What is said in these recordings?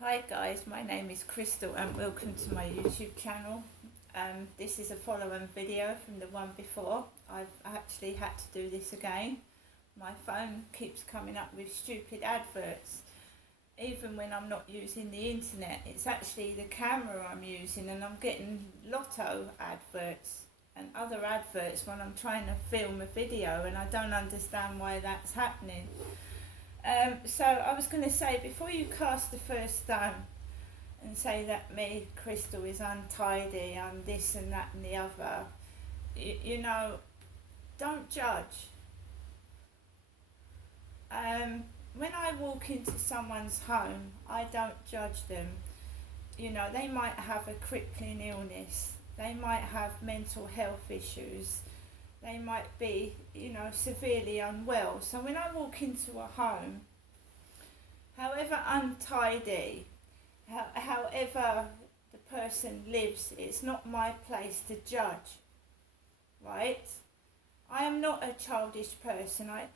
Hi guys, my name is Crystal and welcome to my YouTube channel. This is a follow-on video from the one before. I've actually had to do this again. My phone keeps coming up with stupid adverts, even when I'm not using the internet. It's actually the camera I'm using, and I'm getting lotto adverts and other adverts when I'm trying to film a video, and I don't understand why that's happening. So I was going to say, before you cast the first stone and say that me, Crystal, is untidy, I'm this and that and the other, don't judge. When I walk into someone's home, I don't judge them. They might have a crippling illness, they might have mental health issues, they might be, severely unwell. So when I walk into a home, however untidy, however the person lives, it's not my place to judge, right? I am not a childish person. That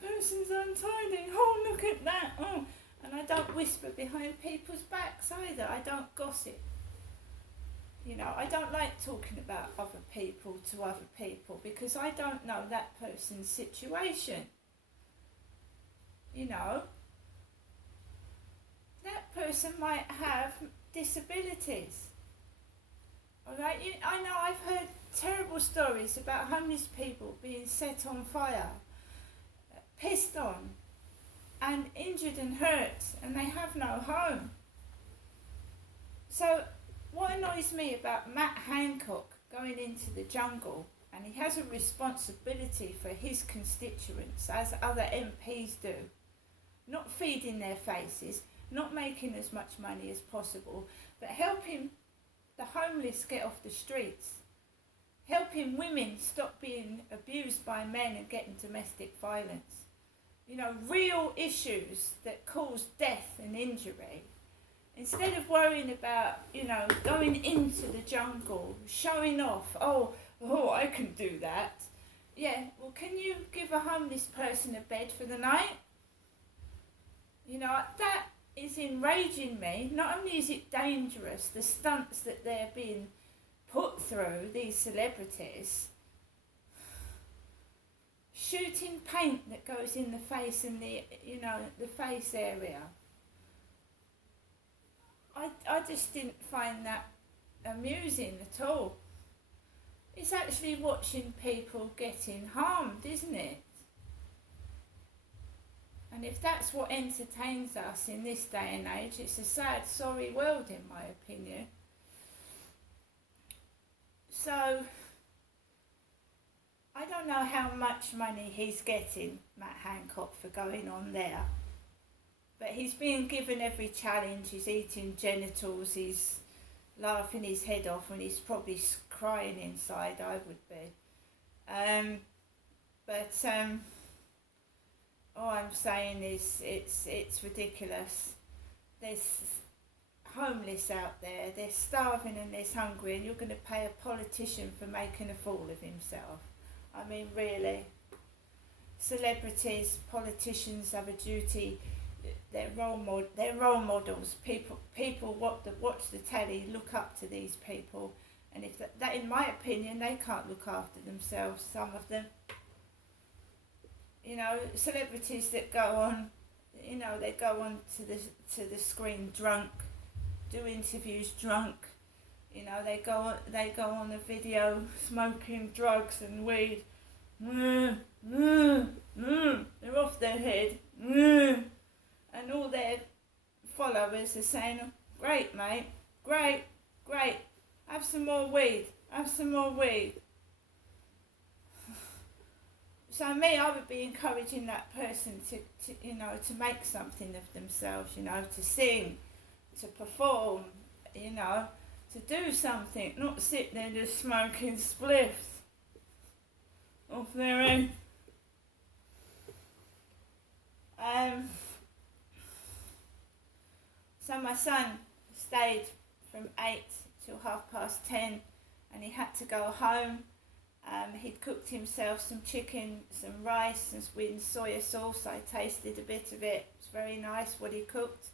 person's untidy, oh, look at that, oh. And I don't whisper behind people's backs either. I don't gossip. I don't like talking about other people to other people because I don't know that person's situation. That person might have disabilities. Alright, I know I've heard terrible stories about homeless people being set on fire, pissed on, and injured and hurt, and they have no home. So what annoys me about Matt Hancock going into the jungle, and he has a responsibility for his constituents as other MPs do, not feeding their faces, not making as much money as possible, but helping the homeless get off the streets, helping women stop being abused by men and getting domestic violence. Real issues that cause death and injury. Instead of worrying about, going into the jungle, showing off, oh, I can do that. Yeah, well, can you give a homeless person a bed for the night? That is enraging me. Not only is it dangerous, the stunts that they're being put through, these celebrities, shooting paint that goes in the face and the face area. I just didn't find that amusing at all. It's actually watching people getting harmed, isn't it? And if that's what entertains us in this day and age, it's a sad, sorry world, in my opinion. So, I don't know how much money he's getting, Matt Hancock, for going on there. But he's being given every challenge. He's eating genitals, he's laughing his head off, and he's probably crying inside, I would be. All I'm saying is it's ridiculous. There's homeless out there, they're starving and they're hungry, and you're going to pay a politician for making a fool of himself. I mean, really. Celebrities, politicians have a duty. They're role models. People watch the telly, look up to these people, and if that, in my opinion, they can't look after themselves. Some of them, celebrities that go on, they go on to the screen drunk, do interviews drunk. They go on a video smoking drugs and weed. They're off their head. And all their followers are saying, great mate, great, have some more weed. So me, I would be encouraging that person to make something of themselves, to sing, to perform, to do something, not sit there just smoking spliffs off their head. So my son stayed from 8 till 10:30, and he had to go home. He'd cooked himself some chicken, some rice, and with soya sauce. I tasted a bit of it. It was very nice what he cooked.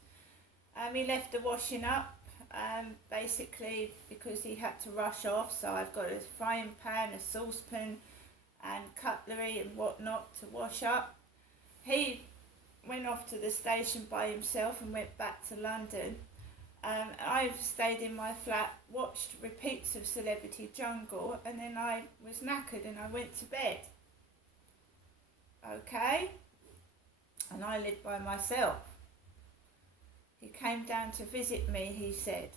He left the washing up, basically because he had to rush off. So I've got a frying pan, a saucepan, and cutlery and whatnot to wash up. He went off to the station by himself and went back to London. I've stayed in my flat, watched repeats of Celebrity Jungle, and then I was knackered and I went to bed. Okay? And I lived by myself. He came down to visit me, he said,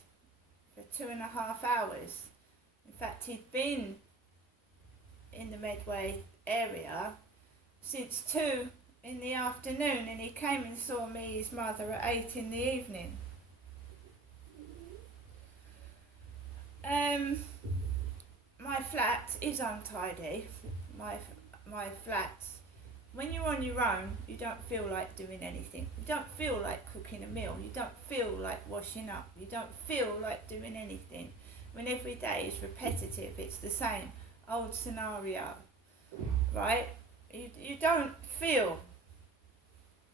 for 2.5 hours. In fact, he'd been in the Medway area since 2 in the afternoon, and he came and saw me, his mother, at 8 in the evening. My flat is untidy. My flat. When you're on your own, you don't feel like doing anything. You don't feel like cooking a meal. You don't feel like washing up. You don't feel like doing anything. When every day is repetitive, it's the same old scenario, right? You don't feel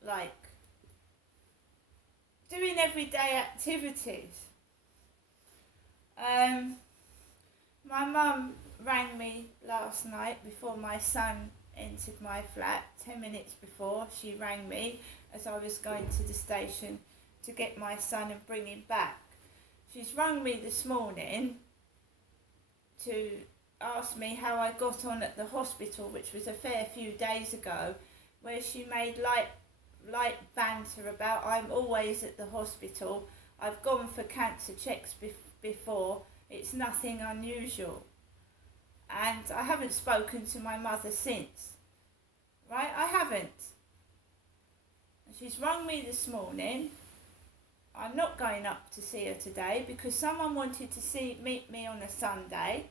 like doing everyday activities. My mum rang me last night before my son entered my flat. 10 minutes before, she rang me as I was going to the station to get my son and bring him back. She's rung me this morning to ask me how I got on at the hospital, which was a fair few days ago, where she made light banter about I'm always at the hospital. I've gone for cancer checks before. It's nothing unusual. And I haven't spoken to my mother since. Right? I haven't. And she's rung me this morning. I'm not going up to see her today because someone wanted to meet me on a Sunday.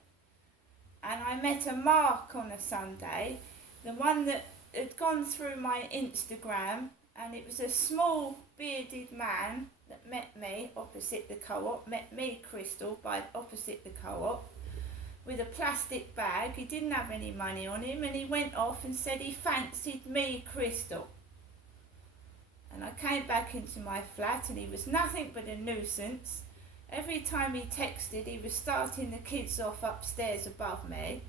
And I met a Mark on a Sunday, the one that had gone through my Instagram, and it was a small bearded man that met me opposite the co-op, met me, Crystal, opposite the co-op, with a plastic bag. He didn't have any money on him, and he went off and said he fancied me, Crystal. And I came back into my flat and he was nothing but a nuisance. Every time he texted, he was starting the kids off upstairs above me.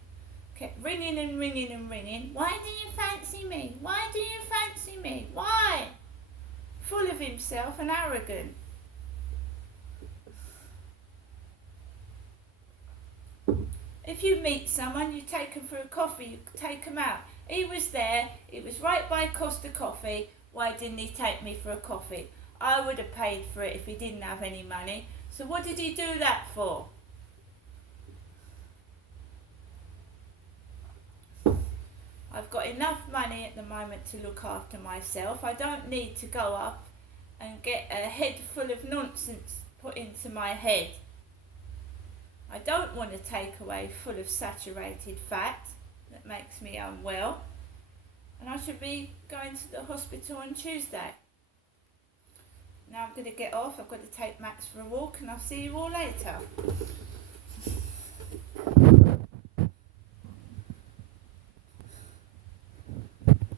Kept ringing and ringing and ringing. Why do you fancy me? Why do you fancy me? Why? Full of himself and arrogant. If you meet someone, you take them for a coffee, you take them out. He was there, he was right by Costa Coffee. Why didn't he take me for a coffee? I would have paid for it if he didn't have any money. So what did he do that for? I've got enough money at the moment to look after myself. I don't need to go up and get a head full of nonsense put into my head. I don't want a takeaway full of saturated fat that makes me unwell. And I should be going to the hospital on Tuesday. Now I'm going to get off. I've got to take Max for a walk, and I'll see you all later.